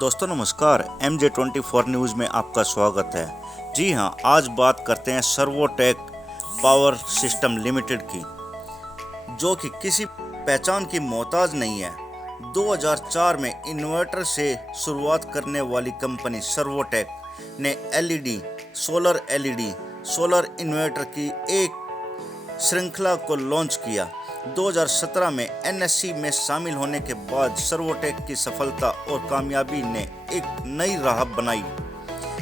दोस्तों नमस्कार, MJ24 news में आपका स्वागत है। जी हां, आज बात करते हैं सर्वोटेक पावर सिस्टम लिमिटेड की, जो कि किसी पहचान की मोहताज नहीं है। 2004 में इन्वर्टर से शुरुआत करने वाली कंपनी सर्वोटेक ने सोलर इन्वर्टर की एक श्रृंखला को लॉन्च किया। 2017 में NSE में शामिल होने के बाद सर्वोटेक की सफलता और कामयाबी ने एक नई राह बनाई।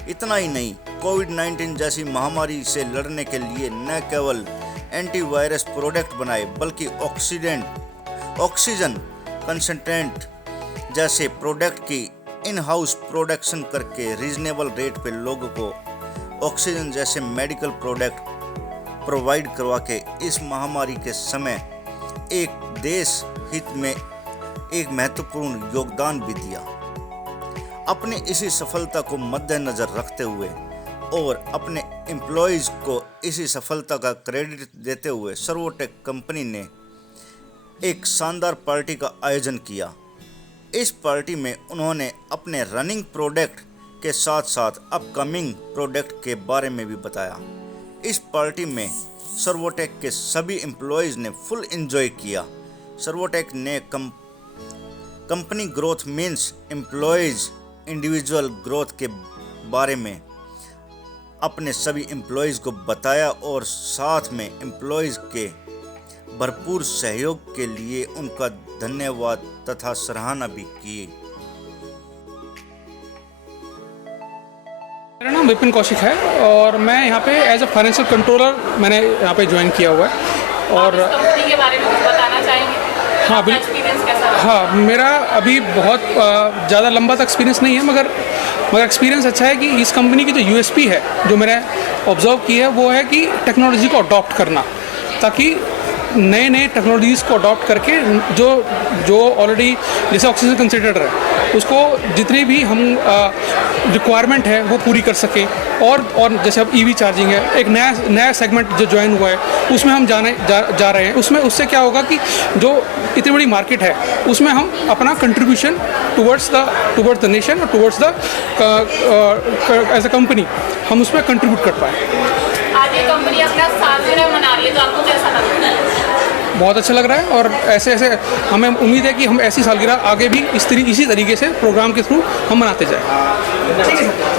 इतना ही नहीं, कोविड-19 जैसी महामारी से लड़ने के लिए न केवल एंटीवायरस प्रोडक्ट बनाए, बल्कि ऑक्सीजन कंसंट्रेंट जैसे प्रोडक्ट की इन हाउस प्रोडक्शन करके रीजनेबल रेट पे लोगों को ऑक्सीजन जैसे मेडिकल प्रोडक्ट प्रोवाइड करवा के इस महामारी के समय एक देश हित में एक महत्वपूर्ण योगदान भी दिया। अपनी इसी सफलता को मद्देनजर रखते हुए और अपने एम्प्लॉयज़ को इसी सफलता का क्रेडिट देते हुए सर्वोटेक कंपनी ने एक शानदार पार्टी का आयोजन किया। इस पार्टी में उन्होंने अपने रनिंग प्रोडक्ट के साथ साथ अपकमिंग प्रोडक्ट के बारे में भी बताया। इस पार्टी में सर्वोटेक के सभी एम्प्लॉयज़ ने फुल एंजॉय किया। सर्वोटेक ने company growth means employees individual growth के बारे में अपने एम्प्लॉयज़ को बताया और साथ में एम्प्लॉयज़ के भरपूर सहयोग के लिए उनका धन्यवाद तथा सराहना भी की। मेरा नाम विपिन कौशिक है और मैं यहाँ पे एज अ फाइनेंशियल कंट्रोलर मैंने यहाँ पे ज्वाइन किया हुआ है। और कंपनी के बारे में कुछ बताना चाहेंगे? हाँ एक्सपीरियंस कैसा रहा? हाँ, मेरा अभी बहुत ज़्यादा लंबा तक एक्सपीरियंस नहीं है, मगर एक्सपीरियंस अच्छा है कि इस कंपनी की जो USP है, जो मैंने ऑब्जर्व की है, वो है कि टेक्नोलॉजी को अडॉप्ट करना, ताकि नए टेक्नोलॉजीज़ को अडॉप्ट करके जो ऑलरेडी जैसे ऑक्सीजन कंसंट्रेटर है, उसको जितनी भी हम रिक्वायरमेंट है वो पूरी कर सके। और जैसे अब EV चार्जिंग है, एक नया सेगमेंट जो ज्वाइन हुआ है, उसमें हम जा रहे हैं। उससे क्या होगा कि जो इतनी बड़ी मार्केट है, उसमें हम अपना कंट्रीब्यूशन टुवर्ड्स द नेशन और towards the as a company हम उसमें कंट्रीब्यूट कर पाए। आज ये कंपनी अपना सालगिरह मना रही है, तो आपको कैसा लग रहा है? बहुत अच्छा लग रहा है और ऐसे हमें उम्मीद है कि हम ऐसी सालगिरह आगे भी इसी तरीके से प्रोग्राम के थ्रू हम मनाते जाएं।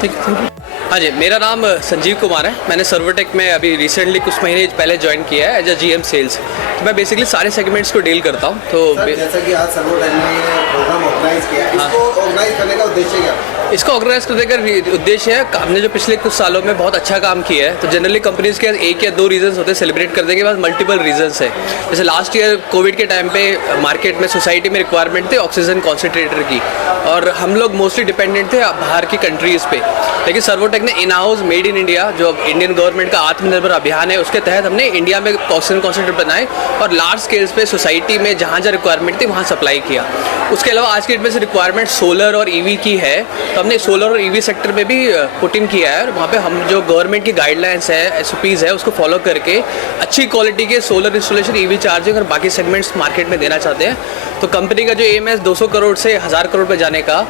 ठीक है, थैंक यू। हाँ जी, मेरा नाम संजीव कुमार है। मैंने सर्वोटेक में अभी रिसेंटली कुछ महीने पहले ज्वाइन किया है एज अ GM सेल्स। तो मैं बेसिकली सारे सेगमेंट्स को डील करता हूँ। तो जैसा कि आज सर्वोटेक ने प्रोग्राम ऑर्गेनाइज किया, इसको ऑर्गेनाइज करने का उद्देश्य क्या है? इसको ऑर्गेनाइज करने का उद्देश्य है, हमने जो पिछले कुछ सालों में बहुत अच्छा काम किया है। तो जनरली कंपनीज के एक या दो रीजंस होते हैं सेलिब्रेट करने के बाद, मल्टीपल रीजंस है। जैसे लास्ट ईयर कोविड के टाइम पे मार्केट में सोसाइटी में रिक्वायरमेंट थे ऑक्सीजन कॉन्सेंट्रेटर की, और हम लोग मोस्टली डिपेंडेंट थे बाहर की कंट्रीज़ पे। लेकिन सर्वोटेक ने in house made in India, जो इंडियन गवर्नमेंट का आत्मनिर्भर अभियान है, उसके तहत हमने इंडिया में ऑक्सीजन कॉन्सेंट्रेटर बनाए और लार्ज स्केल्स पे सोसाइटी में जहाँ रिक्वायरमेंट थी वहाँ सप्लाई किया। उसके अलावा आज के डेट में से रिक्वायरमेंट सोलर और EV की है, तो हमने सोलर और EV सेक्टर में भी पुट इन किया है। और वहाँ पे हम जो गवर्नमेंट की गाइडलाइंस है, SOPs है, उसको फॉलो करके अच्छी क्वालिटी के सोलर इंस्टॉलेशन, EV चार्जिंग और बाकी सेगमेंट्स मार्केट में देना चाहते हैं। तो कंपनी का जो एम है 200 करोड़ से 1000 करोड़ पे जाने का,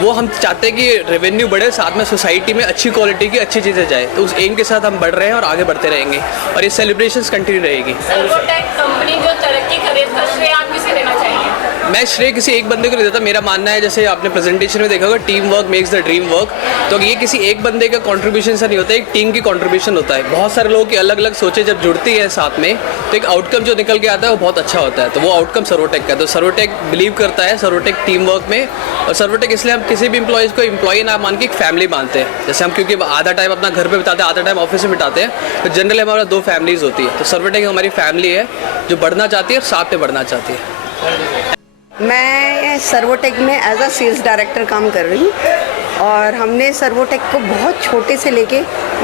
वो हम चाहते हैं कि रेवेन्यू बढ़े, साथ में सोसाइटी में अच्छी क्वालिटी की अच्छी चीज़ें जाए। तो उस एम के साथ हम बढ़ रहे हैं और आगे बढ़ते रहेंगे और ये सेलिब्रेशंस कंटिन्यू रहेगी। सर्वोटेक कंपनी जो तरक्की करे, उसका श्रेय आप किसे देना चाहेंगे? मैं श्रेय किसी एक बंदे को नहीं देता। मेरा मानना है, जैसे आपने प्रेजेंटेशन में देखा होगा, team work makes the dream work. तो ये किसी एक बंदे का कंट्रीब्यूशन से नहीं होता है, एक टीम की कंट्रीब्यूशन होता है। बहुत सारे लोगों की अलग अलग सोचें जब जुड़ती है साथ में, तो एक आउटकम जो निकल के आता है वो बहुत अच्छा होता है। तो वो आउटकम सर्वोटेक का। तो सर्वोटेक बिलीव करता है सर्वोटेक टीम वर्क में, और सर्वोटेक इसलिए हम किसी भी एम्प्लॉयज़ को एम्प्लॉय ना मान के एक फैमिली मानते हैं। जैसे हम क्योंकि आधा टाइम अपना घर पे बिताते हैं, आधा टाइम ऑफिस में बिताते हैं, तो जनरली हमारा 2 फैमिलीज़ होती है। तो सर्वोटेक हमारी फैमिली है जो बढ़ना चाहती है और साथ में बढ़ना चाहती है। मैं सर्वोटेक में एज अ सेल्स डायरेक्टर काम कर रही हूँ और हमने सर्वोटेक को बहुत छोटे से लेके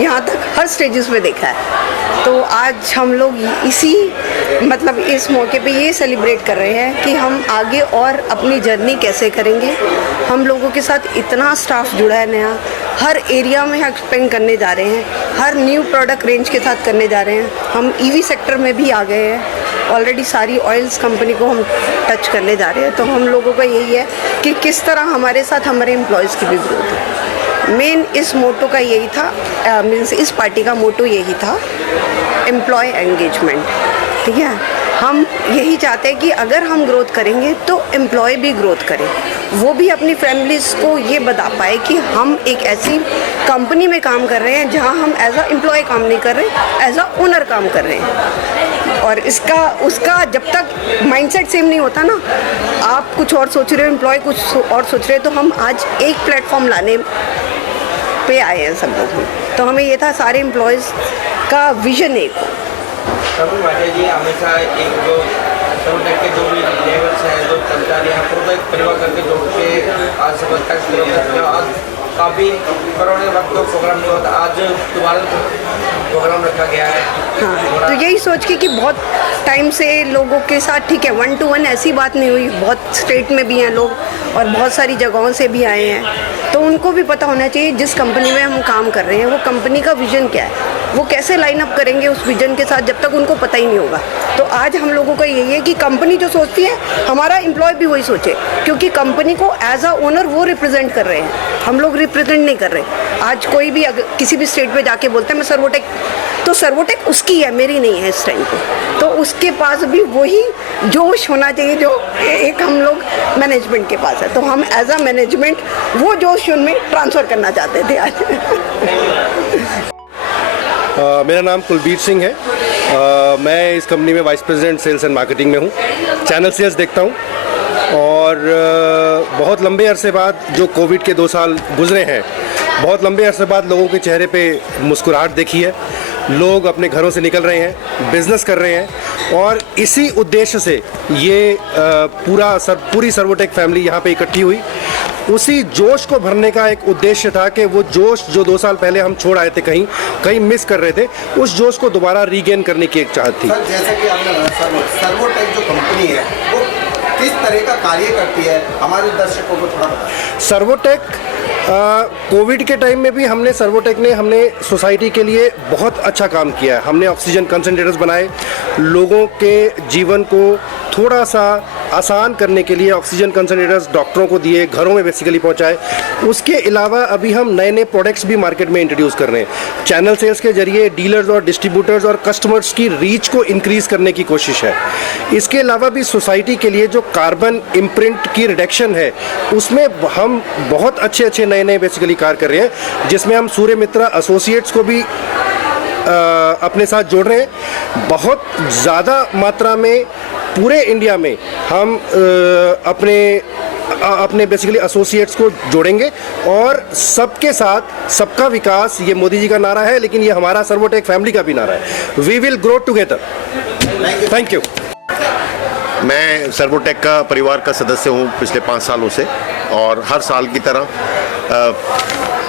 यहाँ तक हर स्टेजेस में देखा है। तो आज हम लोग इस मौके पे ये सेलिब्रेट कर रहे हैं कि हम आगे और अपनी जर्नी कैसे करेंगे। हम लोगों के साथ इतना स्टाफ जुड़ा है नया, हर एरिया में एक्सपेंड करने जा रहे हैं, हर न्यू प्रोडक्ट रेंज के साथ करने जा रहे हैं। हम EV सेक्टर में भी आ गए हैं ऑलरेडी सारी ऑयल्स कंपनी को हम टच करने जा रहे हैं। तो हम लोगों का यही है कि किस तरह हमारे साथ हमारे एम्प्लॉयज़ की भी ग्रोथ हो। मेन इस मोटो का यही था, मीन्स इस पार्टी का मोटो यही था, एम्प्लॉय एंगेजमेंट। ठीक है, हम यही चाहते हैं कि अगर हम ग्रोथ करेंगे तो एम्प्लॉय भी ग्रोथ करें, वो भी अपनी फैमिलीज़ को ये बता पाए कि हम एक ऐसी कंपनी में काम कर रहे हैं जहां हम एज अ एम्प्लॉय काम नहीं कर रहे, एज अ ओनर काम कर रहे हैं। और उसका जब तक माइंडसेट सेम नहीं होता ना, आप कुछ और सोच रहे हो, एम्प्लॉय कुछ और सोच रहे हो, तो हम आज एक प्लेटफॉर्म लाने पे आए हैं सब लोग। तो हमें ये था सारे एम्प्लॉयज़ का विजन एक हो। श्रवण भाटिया जी हमेशा एक जो सर्वोटेक के जो भी लेबर्स हैं, जो कर्मचारी हैं, पूरा एक परिवार करके जोड़ के आज सर्वोटेक प्रोग्राम, आज काफ़ी कोरोना के वक्त तो प्रोग्राम नहीं होता, आज दोबारा प्रोग्राम रखा गया है। हाँ, तो यही सोच के कि बहुत टाइम से लोगों के साथ, ठीक है, 1 to 1 ऐसी बात नहीं हुई, बहुत स्टेट में भी हैं लोग और बहुत सारी जगहों से भी आए हैं, तो उनको भी पता होना चाहिए जिस कंपनी में हम काम कर रहे हैं वो कंपनी का विजन क्या है, वो कैसे लाइन अप करेंगे उस विजन के साथ, जब तक उनको पता ही नहीं होगा। तो आज हम लोगों का यही है कि कंपनी जो सोचती है हमारा एम्प्लॉय भी वही सोचे, क्योंकि कंपनी को एज अ ओनर वो रिप्रेजेंट कर रहे हैं, हम लोग रिप्रेजेंट नहीं कर रहे। आज कोई भी अगर किसी भी स्टेट पे जाके बोलता है मैं सर्वोटेक, तो सर्वोटेक उसकी है, मेरी नहीं है इस टाइम पे। तो उसके पास भी वही जोश होना चाहिए जो एक हम लोग मैनेजमेंट के पास है। तो हम एज अ मैनेजमेंट वो जोश उनमें ट्रांसफ़र करना चाहते थे आज। मेरा नाम कुलबीर सिंह है। मैं इस कंपनी में vice president sales and marketing में हूँ। चैनल सेल्स देखता हूँ और बहुत लंबे अरसे बाद जो कोविड के 2 साल गुजरे हैं, बहुत लंबे अरसे बाद लोगों के चेहरे पे मुस्कुराहट देखी है, लोग अपने घरों से निकल रहे हैं, बिजनेस कर रहे हैं और इसी उद्देश्य से ये पूरी सर्वोटेक फैमिली यहाँ पे इकट्ठी हुई। उसी जोश को भरने का एक उद्देश्य था कि वो जोश जो 2 साल पहले हम छोड़ आए थे, कहीं मिस कर रहे थे, उस जोश को दोबारा रीगेन करने की एक चाहत थी। सर, जैसे कि आपने सर्वोटेक जो कंपनी है वो किस तरह का कार्य करती है, हमारे दर्शकों को थोड़ा बताएं। सर्वोटेक कोविड के टाइम में भी हमने सोसाइटी के लिए बहुत अच्छा काम किया है। हमने ऑक्सीजन कंसंट्रेटर्स बनाए, लोगों के जीवन को थोड़ा सा आसान करने के लिए ऑक्सीजन कंसंट्रेटर्स डॉक्टरों को दिए, घरों में बेसिकली पहुंचाए। उसके अलावा अभी हम नए नए प्रोडक्ट्स भी मार्केट में इंट्रोड्यूस कर रहे हैं। चैनल सेल्स के जरिए डीलर्स और डिस्ट्रीब्यूटर्स और कस्टमर्स की रीच को इंक्रीज़ करने की कोशिश है। इसके अलावा भी सोसाइटी के लिए जो कार्बन इम्प्रिंट की रिडक्शन है, उसमें हम बहुत अच्छे नए बेसिकली कार्य कर रहे हैं, जिसमें हम सूर्य मित्रा एसोसिएट्स को भी अपने साथ जोड़ रहे हैं। बहुत ज़्यादा मात्रा में पूरे इंडिया में हम अपने बेसिकली एसोसिएट्स को जोड़ेंगे और सबके साथ सबका विकास, ये मोदी जी का नारा है, लेकिन ये हमारा सर्वोटेक फैमिली का भी नारा है। We will grow together. Thank you. मैं सर्वोटेक का परिवार का सदस्य हूँ पिछले 5 सालों से और हर साल की तरह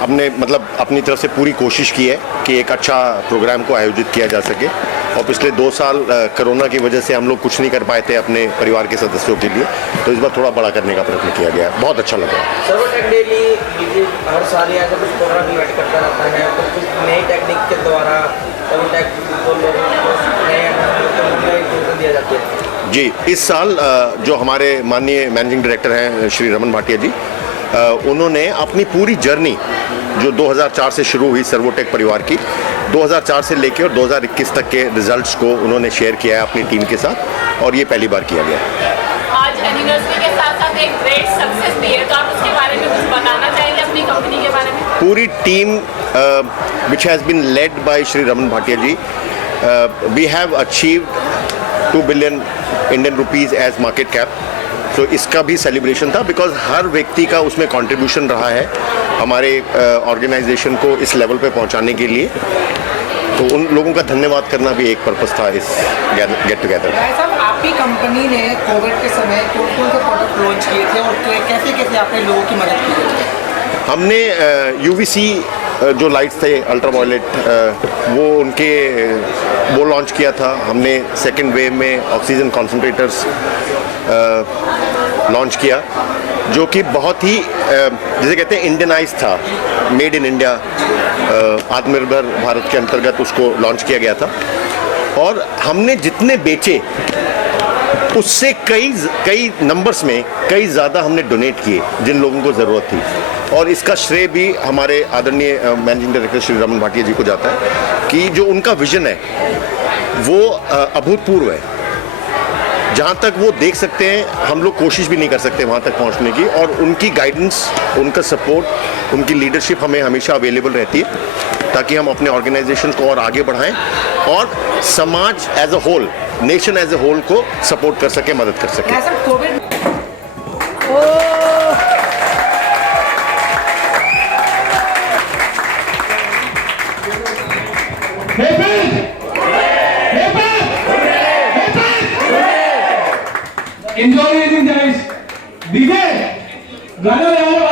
अपनी तरफ से पूरी कोशिश की है कि एक अच्छा प्रोग्राम को आयोजित किया जा सके। और पिछले 2 साल कोरोना की वजह से हम लोग कुछ नहीं कर पाए थे अपने परिवार के सदस्यों के लिए, तो इस बार थोड़ा बड़ा करने का प्रयत्न किया गया। बहुत अच्छा लगा। सर्वोटेक डेली हर साल ऐसा कुछ प्रोग्राम इवेंट करता रहता है, तो कुछ नई टेक्निक के द्वारा सर्वोटेक को लोगों को नए दिया जाते हैं। जी, इस साल जो हमारे माननीय मैनेजिंग डायरेक्टर हैं श्री रमन भाटिया जी, उन्होंने अपनी पूरी जर्नी जो 2004 से शुरू हुई सर्वोटेक परिवार की, 2004 से लेकर और 2021 तक के रिजल्ट्स को उन्होंने शेयर किया है अपनी टीम के साथ और ये पहली बार किया गया। आज एनिवर्सरी के साथ साथ एक ग्रेट सक्सेस भी है, तो आप उसके बारे में कुछ बताना चाहेंगे अपनी कंपनी के बारे में? पूरी team which has been led by Shri Raman Bhatia ji, we have achieved 2 billion Indian rupees as market cap. तो इसका भी सेलिब्रेशन था बिकॉज हर व्यक्ति का उसमें कंट्रीब्यूशन रहा है हमारे ऑर्गेनाइजेशन को इस लेवल पे पहुंचाने के लिए। तो उन लोगों का धन्यवाद करना भी एक पर्पस था इस गेट टुगेदर। आपकी कंपनी ने कोविड के समय कौन-कौन से प्रोडक्ट लॉन्च किए थे और कैसे आपने लोगों की मदद की? हमने UVC जो लाइट्स थे अल्ट्रावायलेट वो लॉन्च किया था। हमने सेकेंड वेव में ऑक्सीजन कॉन्सनट्रेटर्स लॉन्च किया, जो कि बहुत ही जिसे कहते हैं इंडियनाइज था, मेड इन इंडिया, आत्मनिर्भर भारत के अंतर्गत उसको लॉन्च किया गया था। और हमने जितने बेचे उससे कई नंबर्स में कई ज़्यादा हमने डोनेट किए जिन लोगों को ज़रूरत थी, और इसका श्रेय भी हमारे आदरणीय मैनेजिंग डायरेक्टर श्री रमन भाटिया जी को जाता है कि जो उनका विजन है वो अभूतपूर्व है। जहाँ तक वो देख सकते हैं हम लोग कोशिश भी नहीं कर सकते वहाँ तक पहुँचने की, और उनकी गाइडेंस, उनका सपोर्ट, उनकी लीडरशिप हमें हमेशा अवेलेबल रहती है ताकि हम अपने ऑर्गेनाइजेशन को और आगे बढ़ाएं और समाज as a whole, nation as a whole को सपोर्ट कर सके, मदद कर सके। Sir covid Enjoy it, guys. DJ, गाना लगाओ।